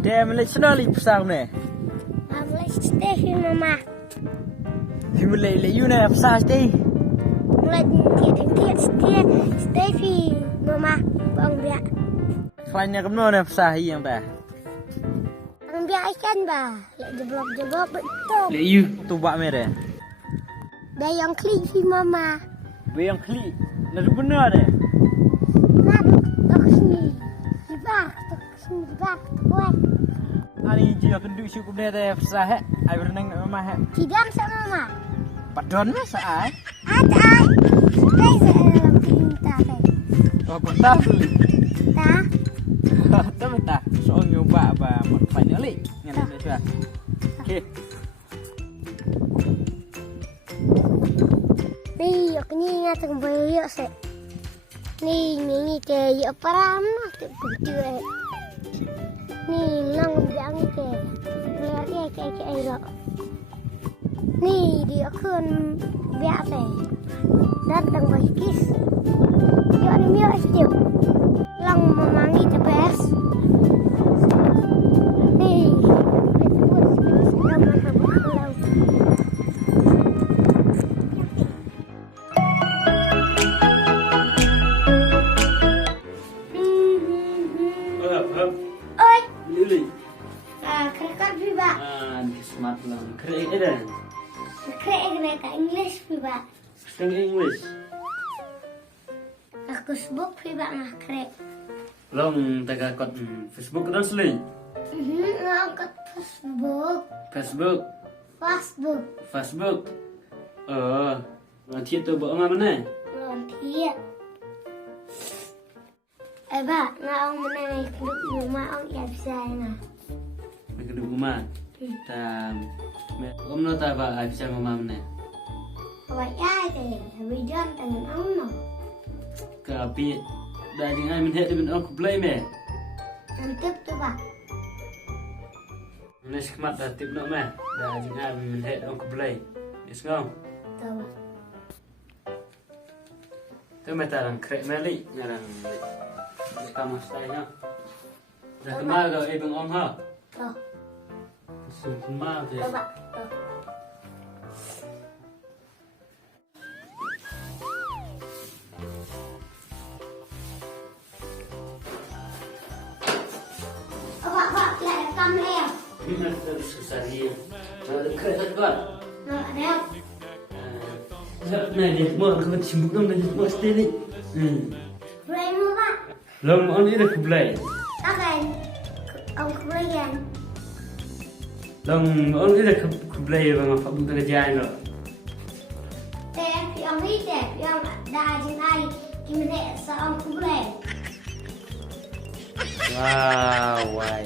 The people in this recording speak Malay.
Dia Malaysia li pasang ni. Malaysia stay mama. Di Malaysia you ni pasang stay. Malaysia stay mama bang dia. Selainnya kemana ni pasang yang dah. Bang dia ikan bah. Lek jeblok betul. Le you tu buat merah. Dia yang klik si mama. Bayang klik. Nak benar ni. Nak tak sini. Dibak tak sini dibak tak. Ani je akan duduk syukur dia dah pasang he. Ai berenang mama he. Tidak sama mama. Padon masa ai. Ada. Stay dalam pinta teh. Oh patah tu. Tak. Tak patah. Soal nyoba apa banyak li. Ngan ni sudah. Okey. Ni aku ni ingat terbayar se. Ni ke ya param nak terkucur. Ni lang biang ke. Ni ke air. Ni dia kan biak se. Datang bahikis. Yo ni mio estiu. Lang memangi tebes. Ni. Oi. Lili. Kerkat biba. Smart lang. Keren dah. Kerek English biba. Sing English. Aku sebut biba ngah kerek. Long taga kot Facebook dan seli. Angkat Facebook. Facebook. Nanti tu buat mana? Lontiet. Ba, na ông bên này được nhiều mà ông đẹp dài nè. Mày cái đúng mà. Ta mẹ hôm nay ta vào ai xem mà nè. Vậy ai thì vì dân tình ông nè. Cả bi đại những ai mình hết thì mình ăn khublei mẹ. Anh tiếp tôi bảo. Này mặt là tiếp nữa mẹ. Đại những ai mình hết ăn khublei. Biết không? Tôi bảo. Thế mẹ ta đang khệ mẹ lị, nhà đang kamu stay nya. Dah kemar ke ibang om ha? Tuh. Kemar tu. Coba. Tuh. Pak, lại cầm leo. Ini ada susah dia. Ada kereta kan? Nah, leo. Nah, dia mau ke sibuk dong dia mau stay ni. Boleh mu pak? Long on ini khublei. Akan. Ông khublei kan? Long on ini khublei bang apa bukan kerjaan lo. Thì ông biết thì ông đa trên ai thì mình sẽ ông khublei. Wow, why?